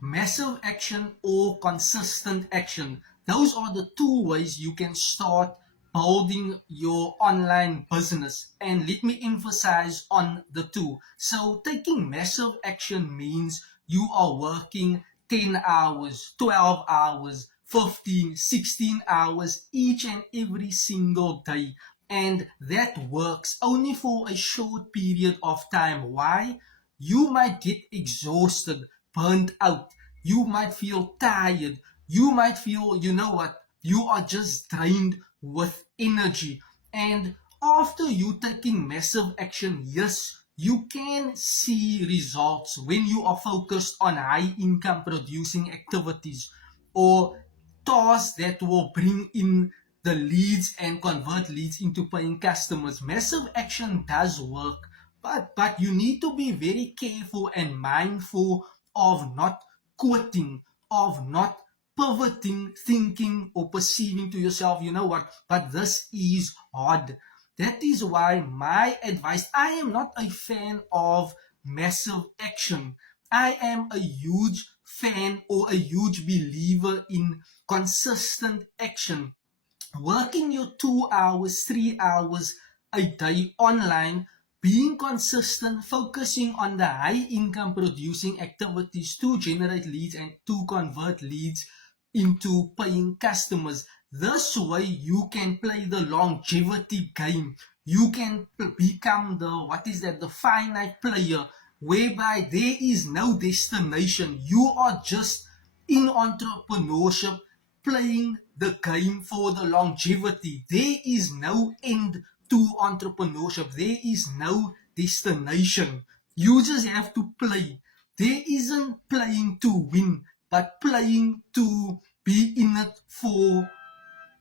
Massive action or consistent action. Those are the two ways you can start building your online business. And let me emphasize on the two. So taking massive action means you are working 10 hours, 12 hours, 15, 16 hours each and every single day. And that works only for a short period of time. Why? You might get exhausted, burnt out. You might feel tired. You might feel, you know what, you are just drained with energy. And after you taking massive action, yes, you can see results when you are focused on high income producing activities or tasks that will bring in the leads and convert leads into paying customers. Massive action does work, but you need to be very careful and mindful of not quitting, of not pivoting, thinking or perceiving to yourself, you know what, but this is hard. That is why my advice, I am not a fan of massive action. I am a huge fan or a huge believer in consistent action. Working your 2 hours, 3 hours a day online, being consistent, focusing on the high income producing activities to generate leads and to convert leads into paying customers. This way you can play the longevity game. You can become the finite player, whereby there is no destination. You are just in entrepreneurship playing the game for the longevity. There is no end to entrepreneurship. There is no destination. You just have to play. There isn't playing to win, but playing to be in it for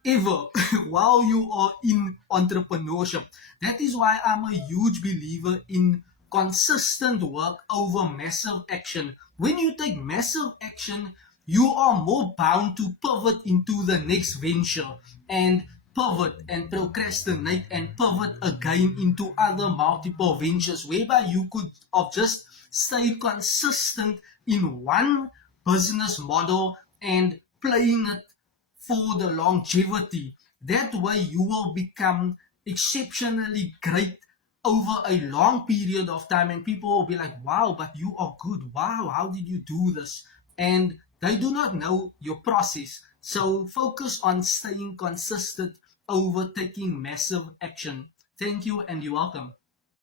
ever while you are in entrepreneurship. That is why I'm a huge believer in consistent work over massive action. When you take massive action, you are more bound to pivot into the next venture and pivot and procrastinate and pivot again into other multiple ventures, whereby you could have just stayed consistent in one business model and playing it for the longevity. That way, you will become exceptionally great over a long period of time, and people will be like, wow, but you are good. Wow, how did you do this? And they do not know your process. So focus on staying consistent over taking massive action. Thank you, and you're welcome.